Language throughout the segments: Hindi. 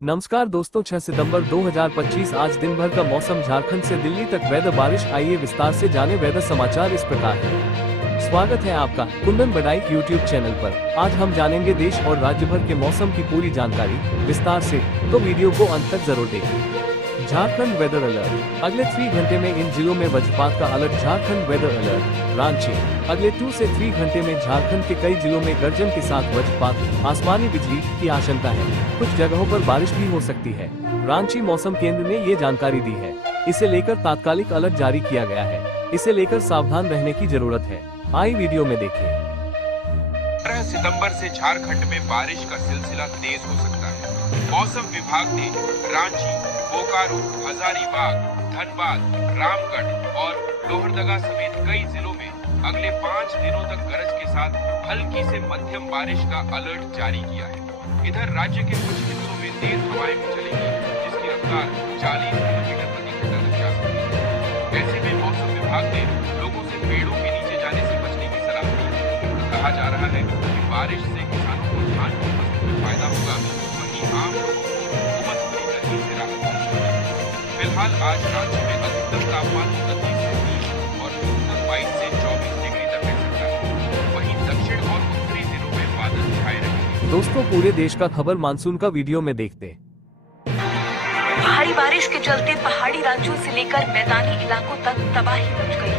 नमस्कार दोस्तों, 6 सितंबर 2025 आज दिन भर का मौसम झारखंड से दिल्ली तक वेदर बारिश। आइए विस्तार से जाने वेदर समाचार इस प्रकार है। स्वागत है आपका कुंदन बडाइक यूट्यूब चैनल पर। आज हम जानेंगे देश और राज्य भर के मौसम की पूरी जानकारी विस्तार से, तो वीडियो को अंत तक जरूर देखें। Jharkhand weather alert. अगले 3 घंटे में इन जिलों में वज्रपात का alert. Jharkhand weather alert. Ranchi. अगले 2 से 3 घंटे में झारखंड के कई जिलों में गर्जन के साथ वज्रपात, आसमानी बिजली की आशंका है। कुछ जगहों पर बारिश भी हो सकती है। रांची मौसम केंद्र ने ये जानकारी दी है। इसे लेकर तात्कालिक अलर्ट जारी किया गया है। इसे लेकर सावधान रहने की जरूरत है। आई वीडियो में देखें। 15 सितंबर से झारखंड में बारिश का सिलसिला तेज हो सकता है। मौसम विभाग ने रांची, बोकारो, हजारीबाग, धनबाद, रामगढ़ और लोहरदगा समेत कई जिलों में अगले 5 दिनों तक गरज के साथ हल्की से मध्यम बारिश का अलर्ट जारी किया है। इधर राज्य के कुछ हिस्सों में तेज हवाएं भी चलेंगी, जिसकी रफ्तार 40 किलोमीटर प्रति घंटा तक जा सकती है। ऐसे में मौसम विभाग ने लोगों से पेड़ों के नीचे जाने से बचने की सलाह दी है। कहा जा रहा है कि बारिश से किसानों को धान की फसल में फायदा होगा, वहीं आम लोगों को उमस भरी गर्मी से राहत मिलेगी। फिलहाल आज रांची में अधिकतम तापमान 29 से 30 और न्यूनतम 22 से 24 डिग्री तक रह सकता है। वहीं दक्षिण और उत्तरी जिलों में बादल छाए रहेंगे। दोस्तों, पूरे देश का खबर मानसून का वीडियो में देखते। भारी बारिश के चलते पहाड़ी राज्यों से लेकर मैदानी इलाकों तक तबाही मच गई।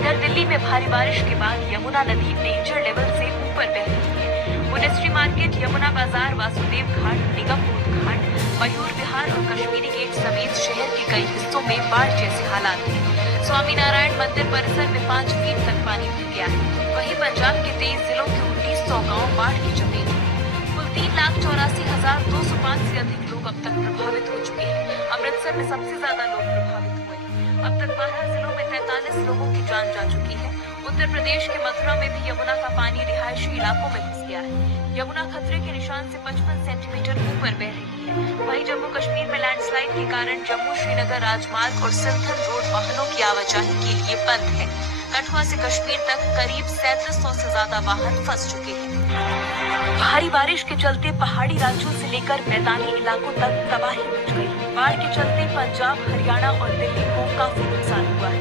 इधर दिल्ली में भारी बारिश के बाद यमुना नदी डेंजर लेवल से ऊपर बह रही है। मुनेस्ट्री मार्केट, यमुना बाजार, वासुदेव घाट, निगमबोध घाट, मयूर विहार और कश्मीरी गेट समेत शहर के कई हिस्सों में बाढ़ जैसे हालात हैं। स्वामीनारायण मंदिर परिसर में 5 फीट तक पानी भर गया है। वहीं पंजाब के 23 जिलों के 1900 गाँव बाढ़ की चपेट में। कुल 3,84,205 से अधिक लोग अब तक प्रभावित हो चुके हैं। अमृतसर में सबसे ज्यादा लोग प्रभावित हुए हैं। अब तक 12 जिलों में 43 लोगों की जान जा चुकी है। उत्तर प्रदेश के मथुरा में भी यमुना का पानी रिहायशी इलाकों में घुस गया है। यमुना खतरे के निशान से 55 सेंटीमीटर ऊपर बह रही है। वहीं जम्मू कश्मीर में लैंडस्लाइड के कारण जम्मू श्रीनगर राजमार्ग और सिंथन रोड वाहनों की आवाजाही के लिए बंद है। कठुआ से कश्मीर तक करीब 3700 से ज्यादा वाहन फंस चुके हैं। भारी बारिश के चलते पहाड़ी राज्यों से लेकर मैदानी इलाकों तक तबाही मच गई। बाढ़ के चलते पंजाब, हरियाणा और दिल्ली को काफी नुकसान हुआ है।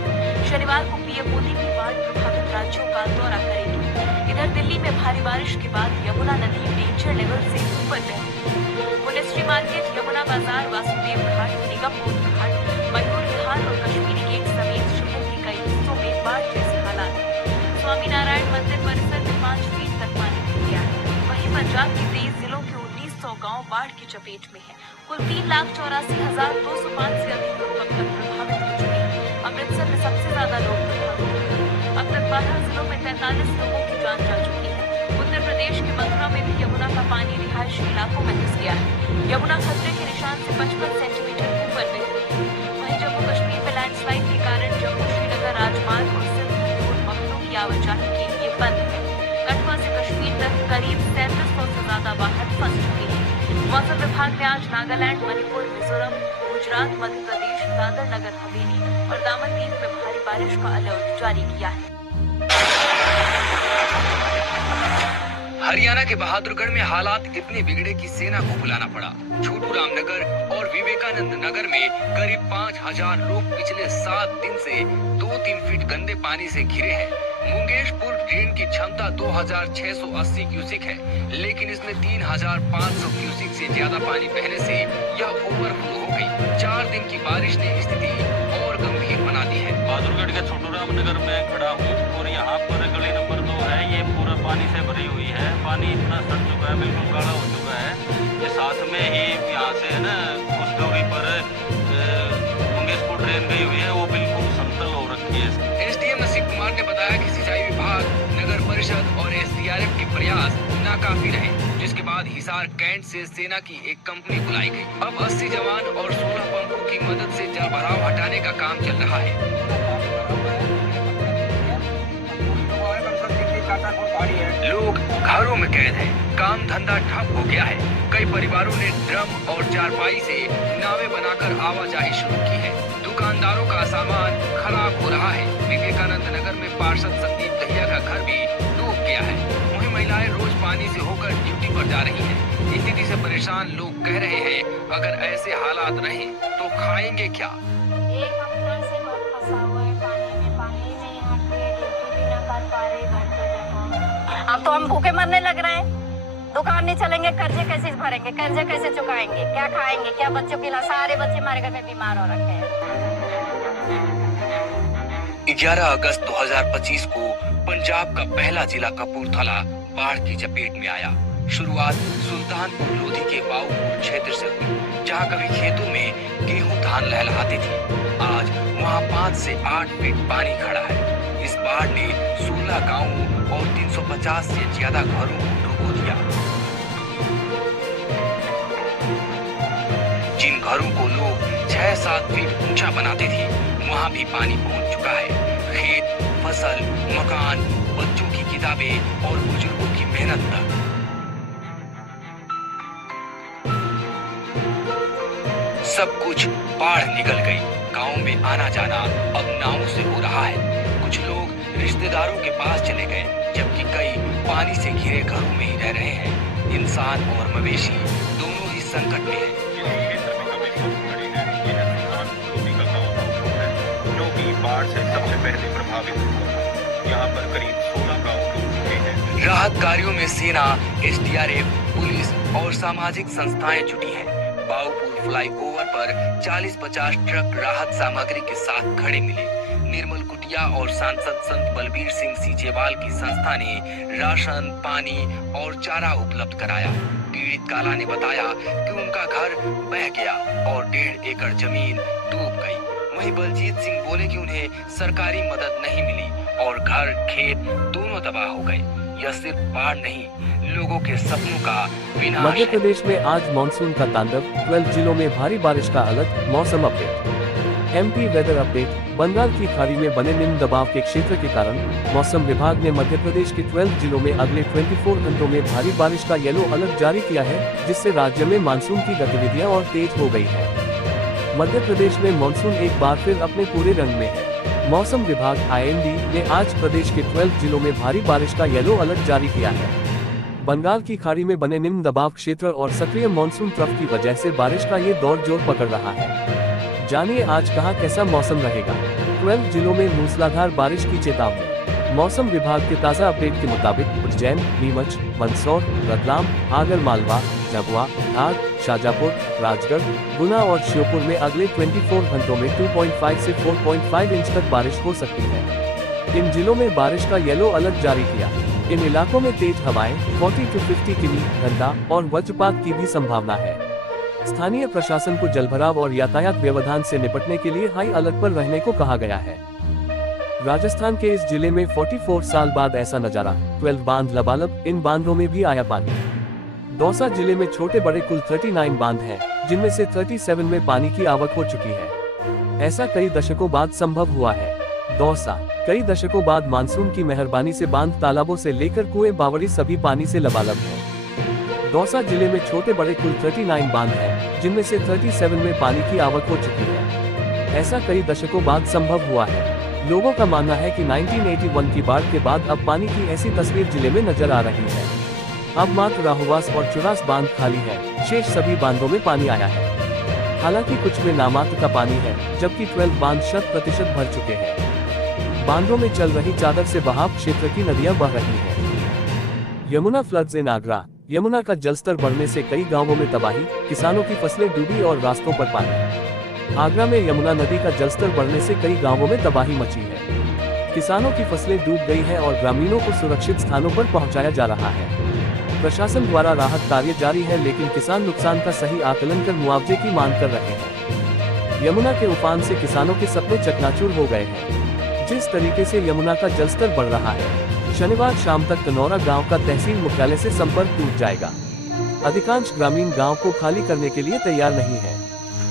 शनिवार को पीएम मोदी भी बाढ़ प्रभावित राज्यों का दौरा करेंगे। इधर दिल्ली में भारी बारिश के बाद यमुना नदी डेंजर लेवल से ऊपर बह रही है। मुनेस्ट्री मार्केट, यमुना बाजार, वासुदेव घाट, निगमबोध घाट, मयूर विहार और कश्मीरी गेट समेत शहर के कई हिस्सों में बाढ़ जैसे हालात हैं। स्वामीनारायण मंदिर परिसर में 5 फीट तक पानी भर गया है। वहीं पंजाब के 23 जिलों के 1900 गाँव बाढ़ की चपेट में है। कुल 3,84,205 से अधिक लोग अब तक प्रभावित हो चुके हैं। अमृतसर में सबसे ज्यादा लोग प्रभावित हुए हैं। अब तक 12 जिलों में 43 लोगों की जान जा चुकी है। उत्तर प्रदेश के मथुरा में भी यमुना का पानी रिहायशी इलाकों में घुस गया है। यमुना खतरे के निशान से 55 सेंटीमीटर ऊपर बह रही है। वहीं जम्मू कश्मीर में लैंडस्लाइड के कारण जम्मू श्रीनगर राजमार्ग और सिंथन रोड वाहनों की आवाजाही के लिए बंद है। कठुआ से कश्मीर तक करीब 3700 से ज्यादा वाहन फंस चुके हैं। मौसम विभाग ने आज नागालैंड, मणिपुर, मिजोरम, गुजरात, मध्य प्रदेश, दादर नगर हवेली और दामन दीव में भारी बारिश का अलर्ट जारी किया है। हरियाणा के बहादुरगढ़ में हालात इतने बिगड़े कि सेना को बुलाना पड़ा। छोटू रामनगर और विवेकानंद नगर में करीब 5000 लोग पिछले 7 दिन से 2-3 फीट गंदे पानी से घिरे हैं। मुंगेशपुर ड्रेन की क्षमता 2680 क्यूसिक है, लेकिन इसमें 3500 क्यूसिक से ज्यादा पानी बहने से यह ओवरफ्लो हो गई। 4 दिन की बारिश ने स्थिति और गंभीर बना दी है। बहादुरगढ़ के छोटू रामनगर में खड़ा हूँ और यहाँ पर गली नंबर 2 है, ये पूरा पानी से भरी हुई है। पानी इतना सड़ चुका है, बिल्कुल काला हो चुका है। ये साथ में ही यहाँ से है ना कुछ दूरी पर मुंगेशपुर ड्रेन गई हुई है, वो बिल्कुल समतल हो रखी है। एसडीएम नसीब कुमार ने बताया कि सिंचाई विभाग, नगर परिषद और एसडीआरएफ के प्रयास नाकाफी रहे, जिसके बाद हिसार कैंट से सेना की एक कंपनी बुलाई गई। अब 80 जवान और 16 पंपों की मदद से जलभराव हटाने का काम चल रहा है। लोग घरों में कैद हैं, काम धंधा ठप हो गया है। कई परिवारों ने ड्रम और चारपाई से नावें बनाकर आवाजाही शुरू की है। दुकानदारों का सामान खराब हो रहा है। विवेकानंद नगर में पार्षद संदीप दहिया का घर भी डूब गया है। वहीं महिलाएं रोज पानी से होकर ड्यूटी पर जा रही हैं। स्थिति से परेशान लोग कह रहे हैं, अगर ऐसे हालात रहे तो खाएंगे क्या। एक हफ्ता से बहुत फंसा हुआ है पानी में यहाँ पे ड्यूटी भी ना कर पा रहे, घर पे जाना। अब तो हम भूखे मरने लग रहे हैं, दुकान नहीं चलेंगे, कर्जे कैसे भरेंगे, कर्जे कैसे चुकाएंगे, क्या खाएंगे, क्या बच्चों के लिए। सारे बच्चे हमारे घर में बीमार हो रखे हैं। 11 अगस्त 2025 को पंजाब का पहला जिला कपूरथला बाढ़ की चपेट में आया। शुरुआत सुल्तानपुर लोधी के बाऊपुर क्षेत्र से हुई, जहां कभी खेतों में गेहूं धान लहलहाते थे। आज वहां 5 से 8 फीट पानी खड़ा है। इस बाढ़ ने 16 गांवों और 350 से ज्यादा घरों को डुबो दिया। जिन घरों को लोग 6-7 फीट ऊंचा बनाते थे, वहां भी पानी पहुंच चुका है। खेत, फसल, मकान, बच्चों की किताबें और बुजुर्गों की मेहनत तक। सब कुछ बाढ़ निकल गई। गांव में आना जाना अब नावों से हो रहा है। कुछ लोग रिश्तेदारों के पास चले गए, जबकि कई पानी से घिरे घरों में ही रह रहे हैं। इंसान और मवेशी दोनों ही संकट में हैं। बाढ़ से सबसे पहले प्रभावित हुआ। यहाँ पर करीब 16 गाँव डूब चुके हैं। राहत कार्यों में सेना, SDRF, पुलिस और सामाजिक संस्थाएं जुटी हैं। बाऊपुर फ्लाईओवर पर 40-50 ट्रक राहत सामग्री के साथ खड़े मिले। निर्मल कुटिया और सांसद संत बलबीर सिंह सीचेवाल की संस्था ने राशन, पानी और चारा उपलब्ध कराया। पीड़ित काला ने बताया कि उनका घर बह गया और 1.5 एकड़ जमीन डूब गई। वहीं बलजीत सिंह बोले कि उन्हें सरकारी मदद नहीं मिली और घर, खेत दोनों तबाह हो गए। यह सिर्फ बाढ़ नहीं, लोगों के सपनों का विनाश है। मध्य प्रदेश में आज मानसून का तांडव, 12 जिलों में भारी बारिश का अलर्ट। मौसम update. MP weather update. Bengal की खाड़ी में बने निम्न दबाव के क्षेत्र के कारण मौसम विभाग ने मध्य प्रदेश के 12 जिलों में अगले 24 घंटों में भारी बारिश का येलो अलर्ट जारी किया है, जिससे राज्य में मानसून की गतिविधियां और तेज हो गई है। मध्य प्रदेश में मानसून एक बार फिर अपने पूरे रंग में है। मौसम विभाग IMD ने आज प्रदेश के 12 जिलों में भारी बारिश का येलो अलर्ट जारी किया है। बंगाल की खाड़ी में बने निम्न दबाव क्षेत्र और सक्रिय मानसून ट्रफ की वजह से बारिश का ये दौर जोर पकड़ रहा है। जानिए आज कहां कैसा मौसम रहेगा। 12 जिलों में मूसलाधार बारिश की चेतावनी। मौसम विभाग के ताज़ा अपडेट के मुताबिक उज्जैन, नीमच, मंदसौर, रतलाम, आगरमालवा, झाबुआ, धार, शाजापुर, राजगढ़, गुना और श्योपुर में अगले 24 घंटों में 2.5 से 4.5 इंच तक बारिश हो सकती है। इन जिलों में बारिश का येलो अलर्ट जारी किया। इन इलाकों में तेज हवाएं 40 से 50 किमी घंटा और वज्रपात की भी संभावना है। स्थानीय प्रशासन को जलभराव और यातायात व्यवधान से निपटने के लिए हाई अलर्ट पर रहने को कहा गया है। राजस्थान के इस जिले में 44 साल बाद ऐसा नजारा। 12 बांध लबालब, इन बांधों में भी आया पानी। दौसा जिले में छोटे बड़े कुल 39 बांध हैं, जिनमें से 37 में पानी की आवक हो चुकी है। ऐसा कई दशकों बाद संभव हुआ है। दौसा, कई दशकों बाद मानसून की मेहरबानी से बांध, तालाबों से लेकर कुएं, बावड़ी सभी पानी से लबालब है। दौसा जिले में छोटे बड़े कुल 39 बांध हैं, जिनमें से 37 में पानी की आवक हो चुकी है। ऐसा कई दशकों बाद संभव हुआ है। लोगों का मानना है कि 1981 की बाढ़ के बाद अब पानी की ऐसी तस्वीर जिले में नजर आ रही है। अब मात्र राहुवास और चुरास बांध खाली है, शेष सभी बांधों में पानी आया है। हालांकि कुछ में नामात्र का पानी है, जबकि 12 बांध 100% भर चुके हैं। बांधों में चल रही चादर से बहाव क्षेत्र की नदियां बह रही हैं। Yamuna floods in Agra. यमुना का जलस्तर बढ़ने से कई गांवों में तबाही, किसानों की फसलें डूबी और रास्तों पर पानी। आगरा में यमुना नदी का जलस्तर बढ़ने से कई गांवों में तबाही मची है। किसानों की फसलें डूब गई हैं और ग्रामीणों को सुरक्षित स्थानों पर पहुंचाया जा रहा है। प्रशासन द्वारा राहत कार्य जारी है, लेकिन किसान नुकसान का सही आकलन कर मुआवजे की मांग कर रहे हैं। यमुना के उफान से किसानों के सपने चकनाचूर हो गए हैं। जिस तरीके से यमुना का जलस्तर बढ़ रहा है, शनिवार शाम तक तनौरा गाँव का तहसील मुख्यालय से संपर्क टूट जाएगा। अधिकांश ग्रामीण गाँव को खाली करने के लिए तैयार नहीं है।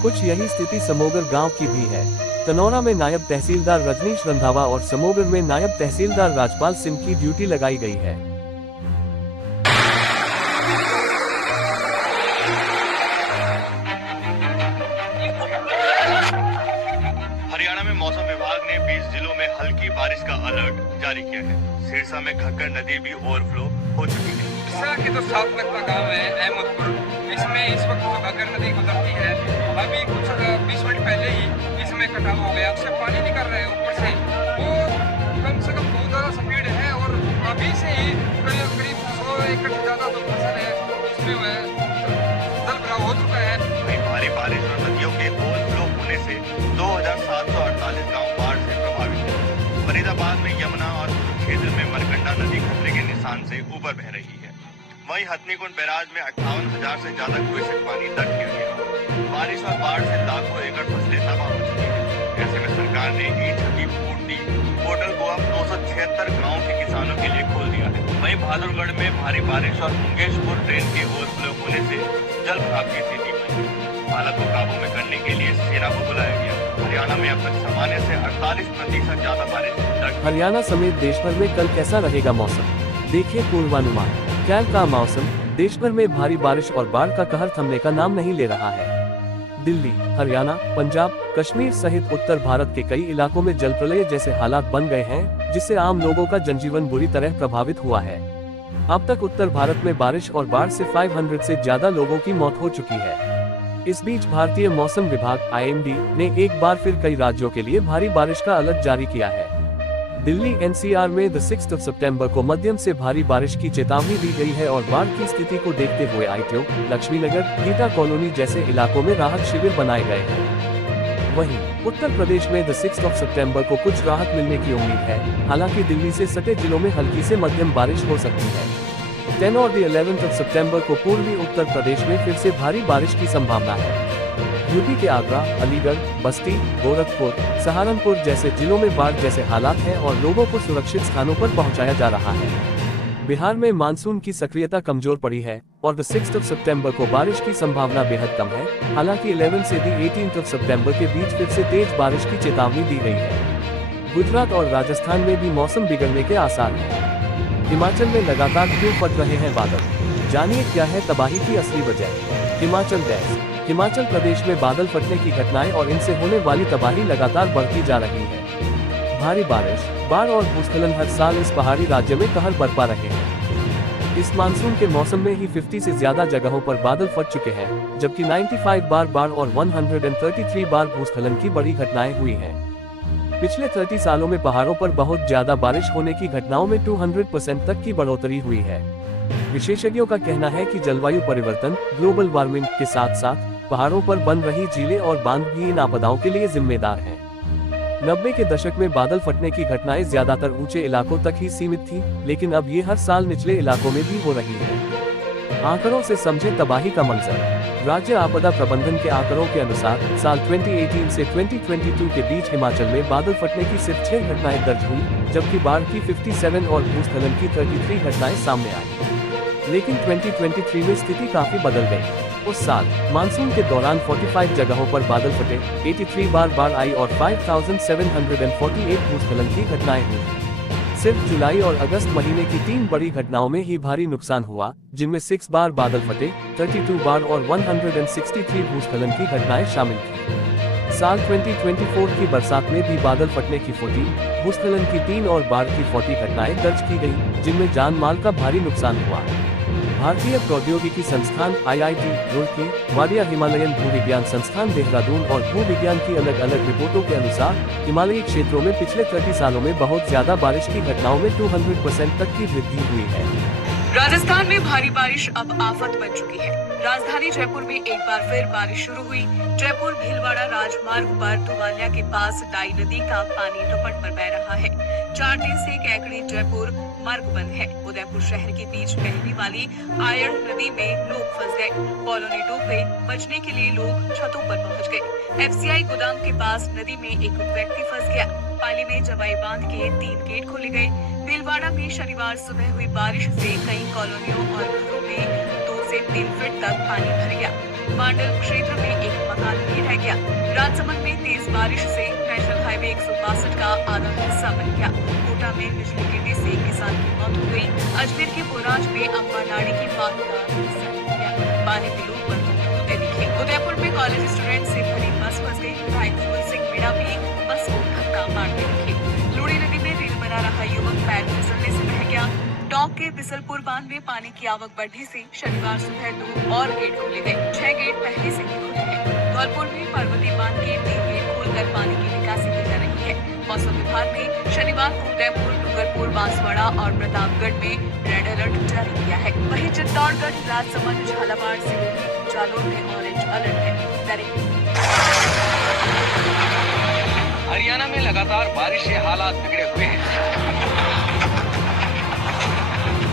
कुछ यही स्थिति समोगर गांव की भी है। तनौरा में नायब तहसीलदार रजनीश रंधावा और समोगर में नायब तहसीलदार राजपाल सिंह की ड्यूटी लगाई गई है। हरियाणा में मौसम विभाग ने 20 जिलों में हल्की बारिश का अलर्ट जारी किया है। सिरसा में घग्गर नदी भी ओवरफ्लो हो चुकी है। इसरा के जो साथ लगता गांव है अहमदपुर, इसमें इस वक्त जो घग्गर नदी गुजरती है, अभी कुछ 20 मिनट पहले ही इसमें कटाव हो गया, उससे पानी निकल रहा है ऊपर से, वो कम से कम बहुत ज़्यादा स्पीड है और अभी से ही करीब 100 एकड़ से ज़्यादा जो फसल है उसमें वह जल भराव हो चुका है। वहीं भारी बारिश और नदियों के ओवरफ्लो होने से 2748 गांव बाढ़ से प्रभावित हैं। फरीदाबाद में यमुना और कुरुक्षेत्र में मरकंडा नदी खतरे के निशान से ऊपर बह रही है। वहीं हथनीकुंड बैराज में 58,000 से ज्यादा क्यूसेक पानी दर्ज किया गया। बारिश और बाढ़ से लाखों एकड़ फसलें तबाह हो चुकी है। ऐसे में सरकार ने ई क्षतिपूर्ति पोर्टल को अब 276 गाँव के किसानों के लिए खोल दिया है। वहीं बहादुरगढ़ में भारी बारिश और मुंगेशपुर ट्रेन के ओवरफ्लो होने से जल भराव की स्थिति बनी। हालत को काबू में करने के लिए सेना को बुलाया गया। हरियाणा में अब तक सामान्य से 48% ज्यादा बारिश दर्ज। हरियाणा समेत देश भर में कल कैसा रहेगा मौसम, देखिए पूर्वानुमान। कल का मौसम, देश भर में भारी बारिश और बाढ़ का कहर थमने का नाम नहीं ले रहा है। दिल्ली, हरियाणा, पंजाब, कश्मीर सहित उत्तर भारत के कई इलाकों में जल प्रलय जैसे हालात बन गए हैं, जिससे आम लोगों का जनजीवन बुरी तरह प्रभावित हुआ है। अब तक उत्तर भारत में बारिश और बाढ़ से 500 से ज्यादा लोगों की मौत हो चुकी है। इस बीच भारतीय मौसम विभाग (IMD) ने एक बार फिर कई राज्यों के लिए भारी बारिश का अलर्ट जारी किया है। दिल्ली NCR में 6 सितंबर को मध्यम से भारी बारिश की चेतावनी दी गई है और बाढ़ की स्थिति को देखते हुए ITO, लक्ष्मीनगर, गीता कॉलोनी जैसे इलाकों में राहत शिविर बनाए गए हैं। वहीं उत्तर प्रदेश में 6 सितंबर को कुछ राहत मिलने की उम्मीद है। हालांकि दिल्ली से सटे जिलों में हल्की से मध्यम बारिश हो सकती है। 10 और 11 सितंबर को पूर्वी उत्तर प्रदेश में फिर से भारी बारिश की संभावना है। यूपी के आगरा, अलीगढ़, बस्ती, गोरखपुर, सहारनपुर जैसे जिलों में बाढ़ जैसे हालात हैं और लोगों को सुरक्षित स्थानों पर पहुंचाया जा रहा है। बिहार में मानसून की सक्रियता कमजोर पड़ी है और 6 सितंबर को बारिश की संभावना बेहद कम है। हालांकि 11 से 18 सितंबर के बीच फिर से तेज बारिश की चेतावनी दी गई है। गुजरात और राजस्थान में भी मौसम बिगड़ने के आसार हैं। हिमाचल में लगातार क्यों फट रहे हैं बादल, जानिए क्या है तबाही की असली वजह। हिमाचल डैश, हिमाचल प्रदेश में बादल फटने की घटनाएं और इनसे होने वाली तबाही लगातार बढ़ती जा रही है। भारी बारिश, बाढ़ और भूस्खलन हर साल इस पहाड़ी राज्य में कहर बरपा रहे हैं। इस मानसून के मौसम में ही 50 से ज्यादा जगहों पर बादल फट चुके हैं, जबकि 95 बार बाढ़ और 133 बार भूस्खलन की बड़ी घटनाएं हुई हैं। पिछले 30 सालों में पहाड़ों पर बहुत ज्यादा बारिश होने की घटनाओं में 200% तक की बढ़ोतरी हुई है। विशेषज्ञों का कहना है कि जलवायु परिवर्तन, ग्लोबल वार्मिंग के साथ साथ पहाड़ों पर बन रही झीलें और बांध भी इन आपदाओं के लिए जिम्मेदार हैं। 90 के दशक में बादल फटने की घटनाएं ज्यादातर ऊंचे इलाकों तक ही सीमित थीं, लेकिन अब ये हर साल निचले इलाकों में भी हो रही है। आंकड़ों से समझे तबाही का मंजर। राज्य आपदा प्रबंधन के आंकड़ों के अनुसार साल 2018 से 2022 के बीच हिमाचल में बादल फटने की सिर्फ 6 घटनाएं दर्ज हुई, जबकि बाढ़ की 57 और भूस्खलन की 33 घटनाएं सामने आई। लेकिन 2023 में स्थिति काफी बदल गई। उस साल मानसून के दौरान 45 जगहों पर बादल फटे, 83 बार बाढ़ आई और 5748 भूस्खलन की घटनाएं हुई। सिर्फ जुलाई और अगस्त महीने की 3 बड़ी घटनाओं में ही भारी नुकसान हुआ, जिनमें 6 बार बादल फटे, 32 बार और 163 भूस्खलन की घटनाएं शामिल थी। साल 2024 की बरसात में भी बादल फटने की 40, भूस्खलन की 3 और बाढ़ की 40 घटनाएं दर्ज की गई, जिनमें जान माल का भारी नुकसान हुआ। भारतीय प्रौद्योगिकी संस्थान IIT रुड़की, वाडिया हिमालयन भू विज्ञान संस्थान देहरादून और भू विज्ञान की अलग अलग रिपोर्टों के अनुसार हिमालयी क्षेत्रों में पिछले 30 सालों में बहुत ज्यादा बारिश की घटनाओं में 200% तक की वृद्धि हुई है। राजस्थान में भारी बारिश अब आफत बन चुकी है। राजधानी जयपुर में एक बार फिर बारिश शुरू हुई। जयपुर भीलवाड़ा राजमार्ग पर धुवालिया के पास डाई नदी का पानी रपट पर बह रहा है। 4 दिन से कैकड़ी जयपुर मार्ग बंद है। उदयपुर शहर के बीच बहने वाली आयड़ नदी में लोग फंस गए। कॉलोनी डूब गई। बचने के लिए लोग छतों पर पहुंच गए। FCI गोदाम के पास नदी में एक व्यक्ति फंस गया। पाली में जवाई बांध के 3 गेट खोले गए। भीलवाड़ा में शनिवार सुबह हुई बारिश से कई कॉलोनियों और घरों में 2 से 3 फीट तक पानी भर गया। मांडल क्षेत्र में एक मकान भी रह गया। राजसमंद में तेज बारिश से नेशनल हाईवे 162 का आधा हिस्सा बह गया। कोटा में बिजली गिरने से किसान की मौत हो गई। अजमेर के बोराज में अम्बा नाड़ी की बात का हिस्सा बह गया। पानी में लोग बहते दिखे। उदयपुर में कॉलेज स्टूडेंट से भरी बस फंस गई। विधायक कुल सिंह मीणा भी बस को धक्का मारते दिखे। लूड़ी नदी में रेल बना रहा युवक पैर फिसलने से बह गया। टोंक के बिसलपुर बांध में पानी की आवक बढ़ने से शनिवार सुबह 2 और गेट खोले गए। 6 गेट पहले से ही खुले हैं। धौलपुर में पार्वती बांध के 3 गेट खोलकर पानी की निकासी की जा रही है। मौसम विभाग ने शनिवार को उदयपुर, डूंगरपुर, बांसवाड़ा और प्रतापगढ़ में रेड अलर्ट जारी किया है। वहीं चित्तौड़गढ़, राजसमंद, झालावाड़, सिरोही, जालौर में ऑरेंज अलर्ट है। हरियाणा में लगातार बारिश से हालात बिगड़े हुए हैं।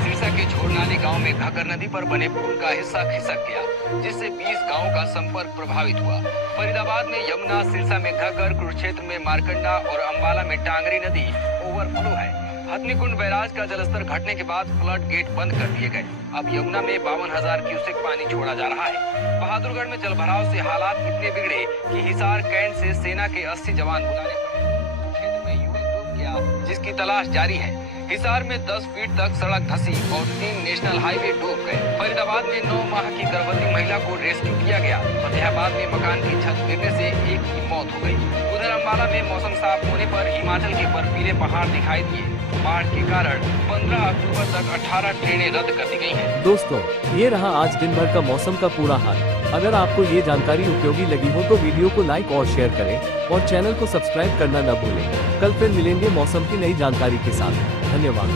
सिरसा के छोड़नाली गांव में घाघर नदी पर बने पुल का हिस्सा खिसक गया, जिससे 20 गांवों का संपर्क प्रभावित हुआ। फरीदाबाद में यमुना, सिरसा में घाघर, कुरुक्षेत्र में मारकंडा और अंबाला में टांगरी नदी ओवरफ्लो है। हथनीकुंड बैराज का जलस्तर घटने के बाद फ्लड गेट बंद कर दिए गए। अब यमुना में 52,000 क्यूसेक पानी छोड़ा जा रहा है। बहादुरगढ़ में जलभराव से हालात इतने बिगड़े कि हिसार कैंट से सेना के 80 जवान बुलाने पड़े। क्षेत्र में युवक डूब गया, जिसकी तलाश जारी है। हिसार में 10 फीट तक सड़क धंसी और 3 नेशनल हाईवे डूब गए। फरीदाबाद में 9 माह की गर्भवती महिला को रेस्क्यू किया गया। फतेहाबाद में मकान की छत गिरने से एक की मौत हो गई। उधर अंबाला में मौसम साफ होने पर हिमाचल के बर्फीले पहाड़ दिखाई दिए। बाढ़ के कारण 15 अक्टूबर तक 18 ट्रेनें रद्द कर दी गई हैं। दोस्तों, ये रहा आज दिन भर का मौसम का पूरा हाल। अगर आपको ये जानकारी उपयोगी लगी हो तो वीडियो को लाइक और शेयर करें और चैनल को सब्सक्राइब करना न भूलें। कल फिर मिलेंगे मौसम की नई जानकारी के साथ। धन्यवाद।